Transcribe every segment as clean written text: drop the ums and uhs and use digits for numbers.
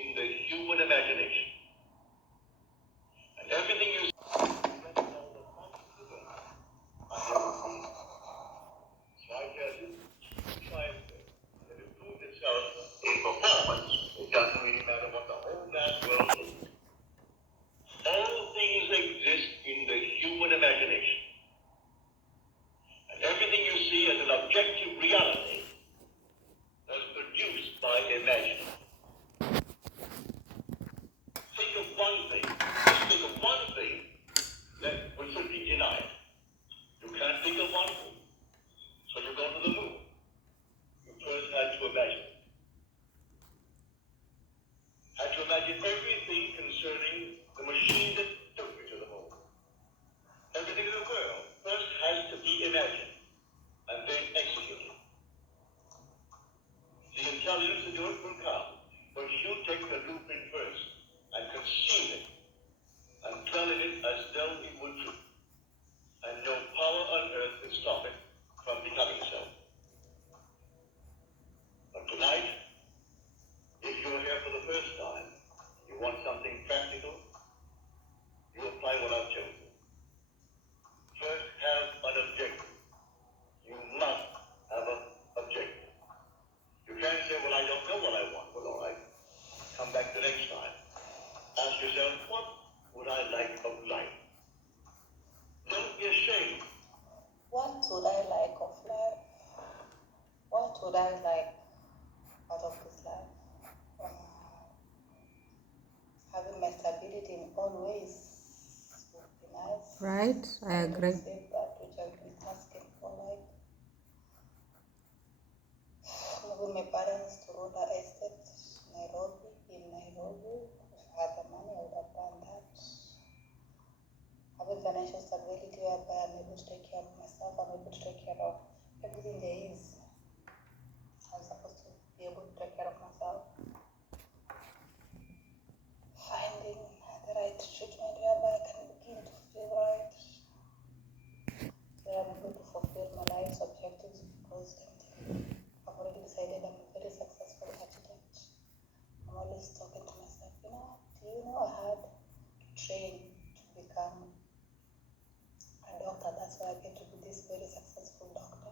in the human imagination. And everything you see, sarcasm, triumphant, and improved itself in performance. It doesn't really matter what the whole vast world is. All things exist in the human imagination. And everything you see as an objective reality was produced by imagining. Think of one thing. Just think of one thing that should be denied. You can't think of one thing. So you go to the moon. You first had to imagine. Had to imagine everything concerning the machine that took you to the moon. Everything in the world first has to be imagined and then executed. The intelligence to do it will come, but you take the blueprint first and conceive it and dwell in it as though it were true. And no power on earth can stop it from becoming so. But tonight, if you're here for the first time, you want something practical, you apply what I've chosen. First, have an objective. You must have an objective. You can't say, well, I don't know what I want. Well, all right. Come back the next time. Ask yourself, what would I like of life? Don't be ashamed. What would I like of life? What would I like out of this life? Having my stability in all ways would be nice. Right, I agree. Save that which I've been asking for, like moving my parents to Roda Estate, Nairobi. If I had the money, I would have done that. Having financial stability whereby I'm able to take care of myself, I'm able to take care of everything there is. I'm supposed to be able to take care of myself. Finding the right treatment whereby I can begin to feel right. Where I'm able to fulfill my life's objectives because I've already decided I'm a very successful architect. I'm always talking to myself, do you know I had to train to become a doctor? That's why I get to be this very successful doctor.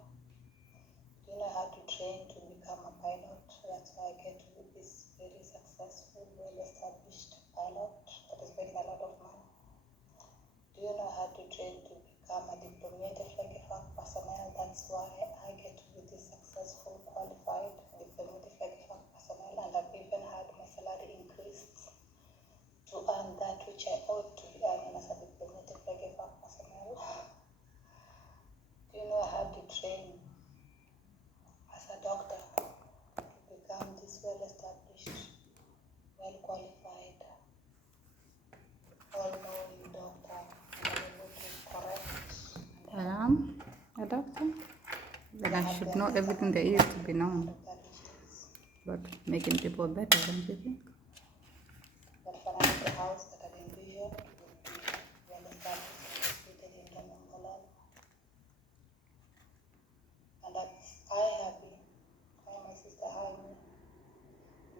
Do you know I had to train to become a pilot? That's why I get to be this very successful, well-established pilot that is making a lot of money. Do you know I had to train to become a diplomated flag personnel? That's why I get to be this successful, qualified diplomated flag personnel, and I've even had my salary increased to earn that which I ought to be earning as a diplomated flag personnel. Do you know I had to train as a doctor to become this well-established, well-qualified, all-knowing doctor, and I'm able to correct. I am a doctor. Then I should know everything there is to be known. But making people better, don't you think? But finally, the house that I envisioned would be well-established and situated in Donongolal. And that's happy. I and my sister Jaime.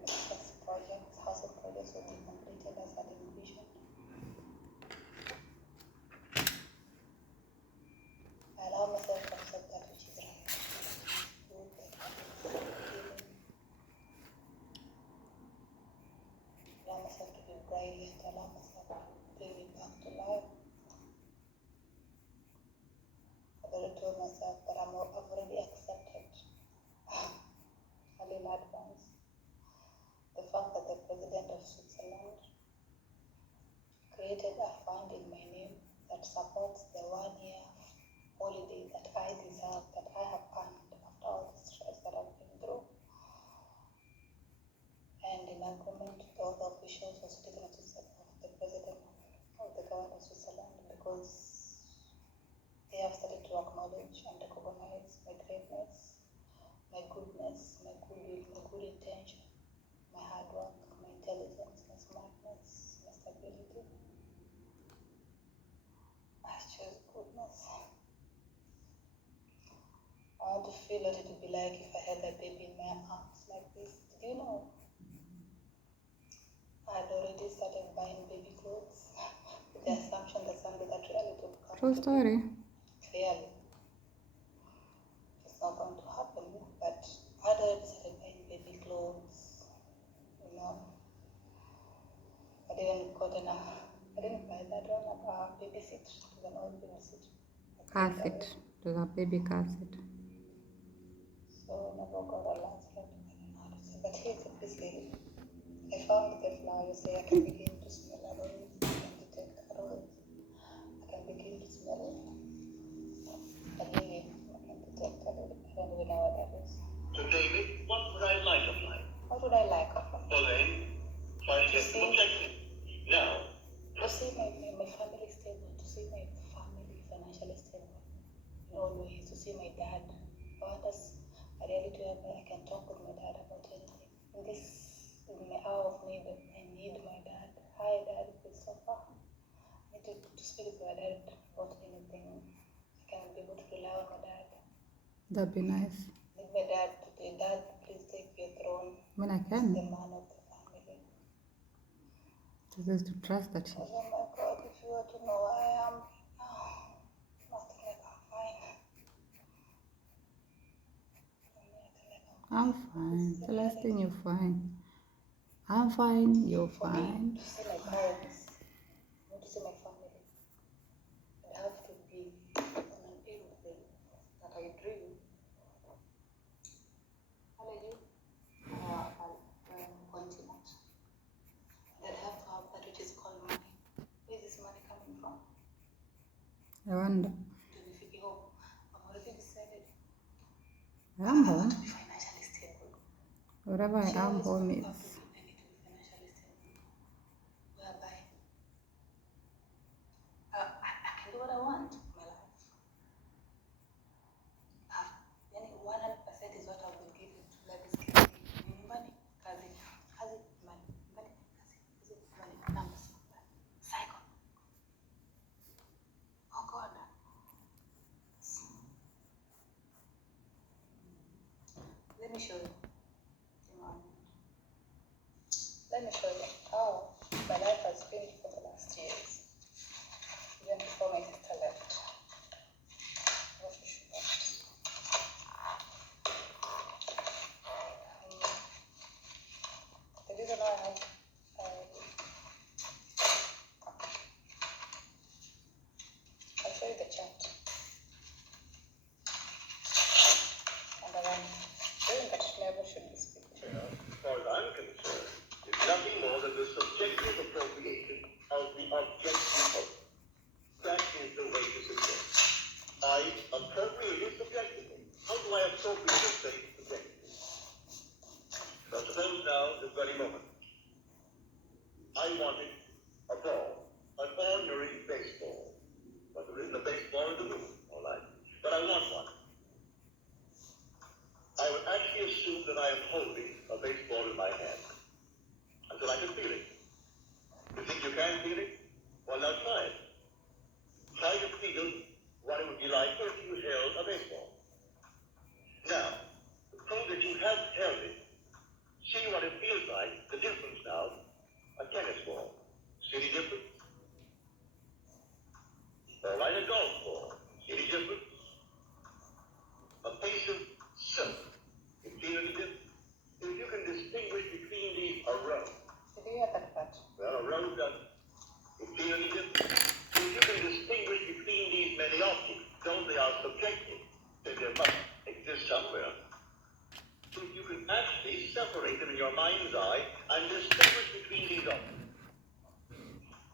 Next projects, housing projects will be completed as I envisioned. I allow myself to accept that which is right, good, that is healing. Allow myself to be brilliant, allow myself to bring it back to life. I've already told myself that I've already accepted in advance the fact that the president of Switzerland created a fund in my name that supports the 1 year holiday that I deserve, that I have earned after all the stress that I've been through. And in agreement with all the officials or citizens of the president of the government of Switzerland, because they have started to acknowledge and recognize my greatness, my goodness, my goodwill, my good intention, my hard work, my intelligence, my smartness, my stability. I choose goodness. I want to feel what it would be like if I held a baby in my arms like this. Did you know actually started buying baby clothes with the assumption that someday that reality would come. True story. Clearly, it's not going to happen, but I had already started buying baby clothes, you know. I didn't buy that one, baby seat. It was an old baby seat. Car seat. There's a baby car seat. So never got a last lot. I don't know how to say. But here's a piece lady. I found the flower, you say I can begin to smell arrows, I can detect arrows, I can begin to smell a lily, I can detect a lily. I don't even know what that is. So David, what would I like of life? What would I like of life? Well then, try to get some objective. Now, To see my family stable, to see my family financially stable in all ways, to see my dad. What does a reality where I can talk with my dad about anything? In my hour of need, I need my dad. Hi dad, please so far. I need to speak with my dad about anything. I can be able to rely on my dad. That'd be nice. Need my dad to say, Dad, please take your throne. I mean, I He's the can. man of the family. This is to trust that Oh my God, if you were to know where I am, nothing like I'm fine. I'm fine. The last thing you're fine. I'm fine. You're For me fine. to see my parents, I want to see my family. It has to be on an aeroplane that I dream. Hallelujah. Continent. That have to have that which is called money. Where is this money coming from? I wonder. To be figure out. I've already decided I'm I home. want to be financially stable. Wherever I She am, always home told me is. I need to be financially stable. Whereby I can do what I want in my life. Yani 100% is what I will give it to like this kid. Money, kazi, money, numbers, cycle. Oh God. Let me show you. Let me show you how my life has been for the last years. Even before my sister left. What you should know. The reason why I have I'll show you the chart. And then I'm doing that never should be speaking. as far as I'm concerned, it's nothing more than the subjective appropriation of the objective of. That is the way to success. I appropriate it subjectively. How do I appropriate a thing subjectively? So suppose now, this very moment, I wanted a ball, an ordinary baseball. But there isn't a baseball in the room, all right? But I want one. I would actually assume that I am holding a baseball in my hand until I can feel it. You think you can feel it? Well, now try it. Try to feel what it would be like if you held a baseball. Now, to prove that you have held it, see what it feels like, the difference now, a tennis ball. See the difference? Or like a golf ball. See the difference? A piece of silk. You feel any difference? If you can distinguish between these, a row. Did you hear that part? Well, a row doesn't. You feel any difference? If you can distinguish between these many objects, though they are subjective, then they must exist somewhere. If you can actually separate them in your mind's eye and distinguish between these objects,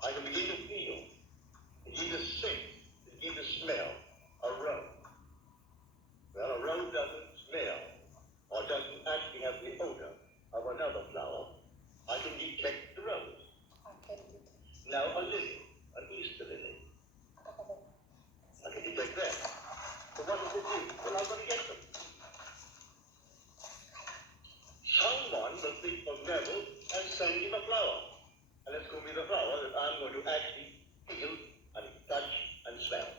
I can begin to feel, begin to sense, begin to smell a rose. Well, a rose doesn't smell or doesn't actually have the odor of another flower. I can detect the rose. Okay. Now a lily, an Easter lily. I can detect that. So what does it do? Well, I'm going to get them. Someone will think of Neville and send him a flower. And it's going to be the flower that I'm going to actually feel and touch and smell.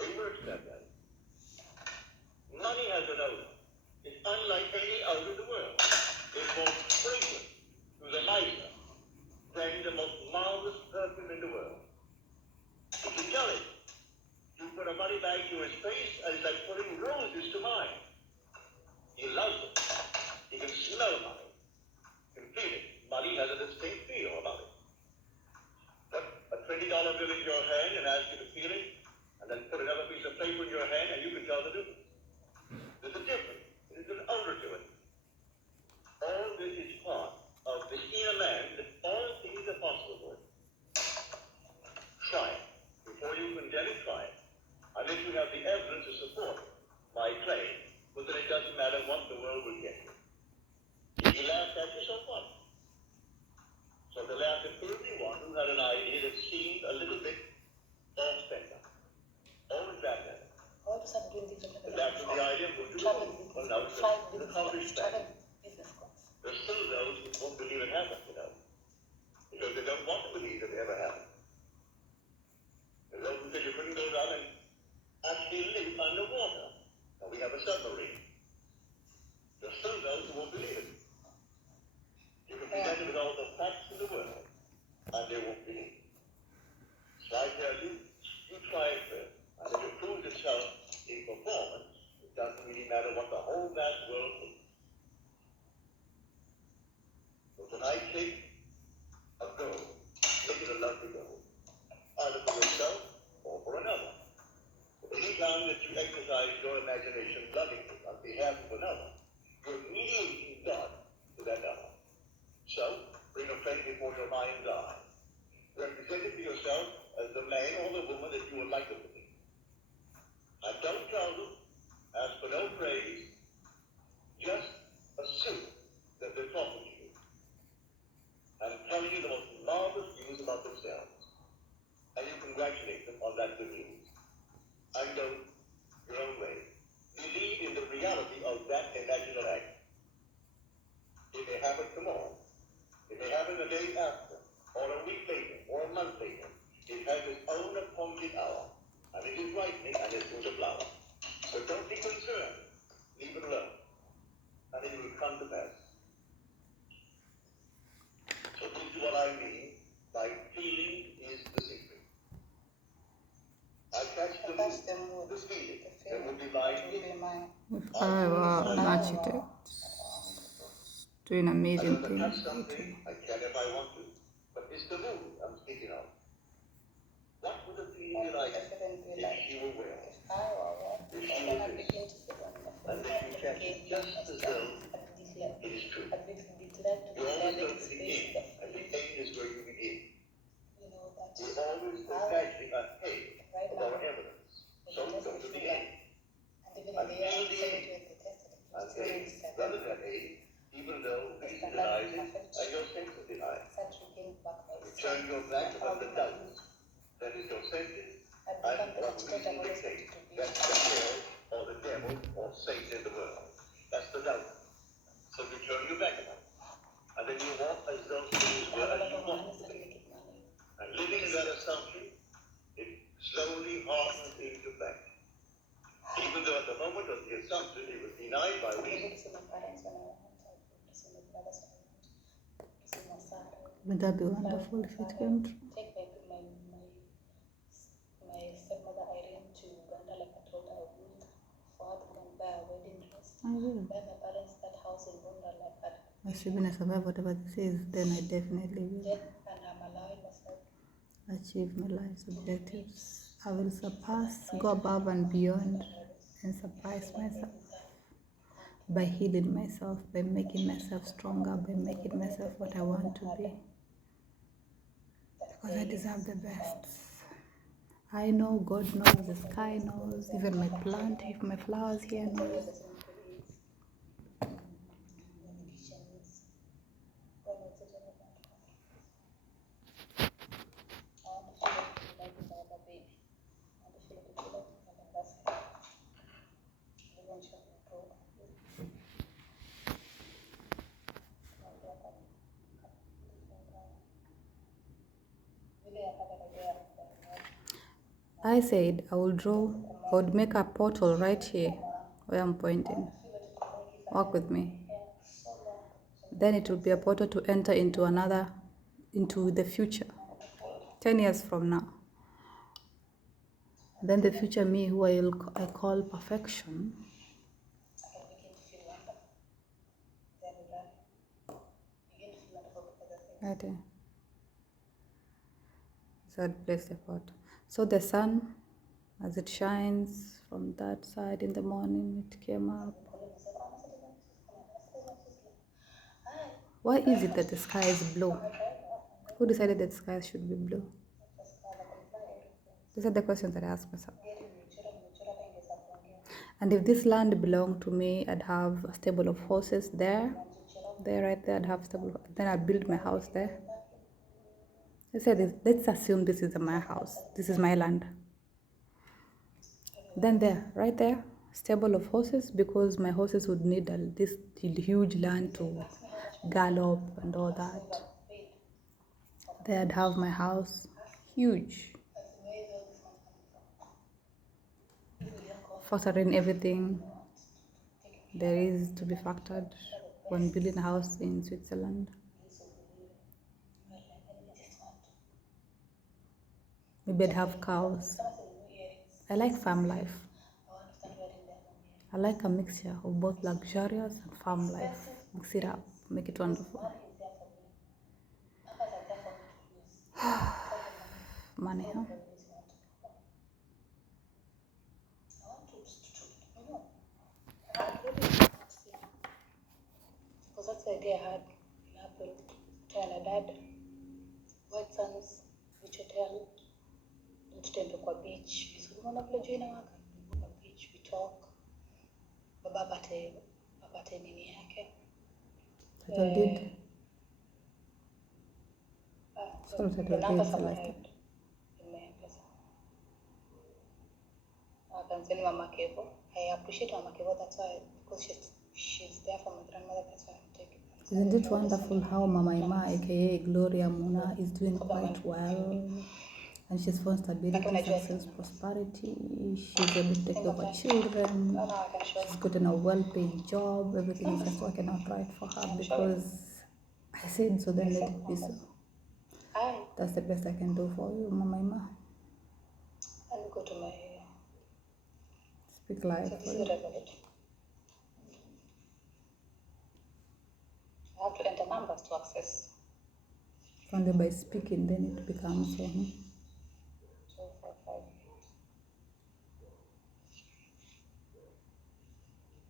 It works that way. Money has an odor. It's unlike any odor in the world. It's more fragrant to the miser feel it, and then put another piece of paper in your hand and you can tell the difference. There's a difference. There's an odor to it. All this is part of the inner man that all things are possible. Try it. Before you condemn it, try it. Unless you have the evidence to support my claim, but then it doesn't matter what the world will get you. If you laugh at yourself, what? So the laugh at everyone who had an idea that seemed a little bit off-center. Always back at it. I want to start doing things like The laugh at the idea will do travel it. business, Well, now it's fly an business accomplished class, fact. travel business class. There's still those who won't believe it happened, because they don't want to believe it ever happened. There's those who say you couldn't go down and actually live underwater. Now we have a submarine. There's still those who won't believe it. You can present it with all the facts in the world, and they won't believe it. So I tell you, you try it first, and if it proves itself in performance, it doesn't really matter what the whole vast world thinks. But when I take a goal, make it a lovely goal, either for yourself or for another. Any time that you exercise your imagination lovingly on behalf of another, you're mediating God to that other. So, bring a friend before your mind's eye. Represent it to yourself as the man or the woman that you would like them to be. And don't tell them, ask for no praise, just assume that they're talking to you and telling you the most marvelous news about themselves. And you congratulate them on that good news. And go your own way. Believe in the reality of that imaginal act. It may happen tomorrow. It may happen the day after, or a week later, or a month later. It has its own appointed hour, and it is ripening, and it's through the flower. So don't be concerned. Leave it alone, and it will come to pass. So this is what I mean by feeling is the secret. I catch the mood, the feeling that will be mine. If I were an architect doing amazing I things, touch something, I can if I want to, but it's the mood I'm speaking of. What would the feeling be like if she were well? If she were this? And then you catch it just as though it is true. You always go to the end, and the end is where you begin. We're always imagining ahead of our evidence. So we go to the end. And feel the end. And then, rather than aid, even though reason denies it, and your sense of denial. You turn your back on the doubt. That is your senses, and what reason dictates. That's the hell, or the devil, or Satan in the world. That's the doubt. So you turn your back on it. And then you walk as though things were as you want to be. And living in that assumption, it slowly hardens into fact. Even though at the moment of the assumption it was denied by reason. would that be wonderful if it came true? Take my stepmother Irene to Uganda, like I told her I would, for her to go and buy a wedding dress. I will. Buy my parents that house in Bunda, like that. Assuming I survive whatever this is, then I definitely will Then, and I'm allowing myself achieve my life's objectives. I will surpass, go above and beyond, and surprise myself by healing myself, by making myself stronger, by making myself what I want to be. Because I deserve the best. I know, God knows, the sky knows, even my plant, if my flowers here knows. I said I would make a portal right here where I'm pointing. Walk with me. Then it will be a portal to enter into the future, 10 years from now. Then the future me, who I call perfection, okay. So I'd place the portal. So the sun, as it shines from that side in the morning, it came up. Why is it that the sky is blue? Who decided that the sky should be blue? These are the questions that I ask myself. And if this land belonged to me, I'd have a stable of horses there. Right there, I'd have stable. Then I'd build my house there. Let's assume this is my house. This is my land. Then right there, stable of horses, because my horses would need this huge land to gallop and all that. There I'd have my house, huge, factoring everything there is to be factored when building a house in Switzerland. Maybe I'd have cows. I like farm life. I like a mixture of both luxurious and farm life. Mix it up, make it wonderful. Money, huh? Because that's the idea I had in April. Tell my dad, White Sands Beach Hotel, tutembe kwa beach vizuri, unaona vile jua inawaka kwa beach, we talk, baba apate nini yake Title deed. Sorry, title deed, Celeste. I can send Mama Kevo. I appreciate Mama Kevo, that's why, because she's there for my grandmother, that's why I'm taking her. Isn't it wonderful how Mama Ima, aka Gloria Muna, is doing quite well, and she's found stability, success, prosperity. She's able to take care of her children. She's gotten a well-paid job. Everything is just working out right for her because I said so. Then let it be so. That's the best I can do for you, Mama Ima. Let me go to my. Speak life. So this is I have to enter numbers to access. Only by speaking, then it becomes so. 2, 4, 5, 8.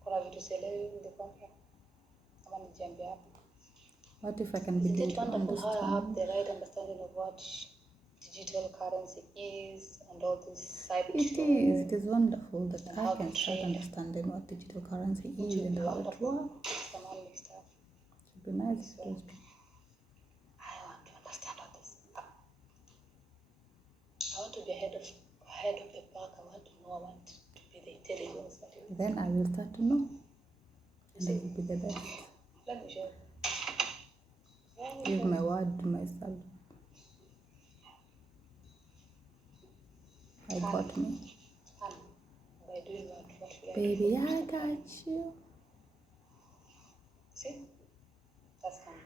Kuna vitu sielewi nilikwambia kama nijembe hapa. What if I can begin to understand? Is it wonderful how I have the right understanding of what digital currency is and all this side? It is wonderful that I can start understanding what digital currency is and how it works. It would be nice to I want to understand all this. I want to be ahead of the pack. I want to know. I want to be the intelligence that you. Then I will start to know, and I will be the best. Let me show you. Give my word to myself. I got me. By doing what should I do? Baby, I got you. See? That's fine.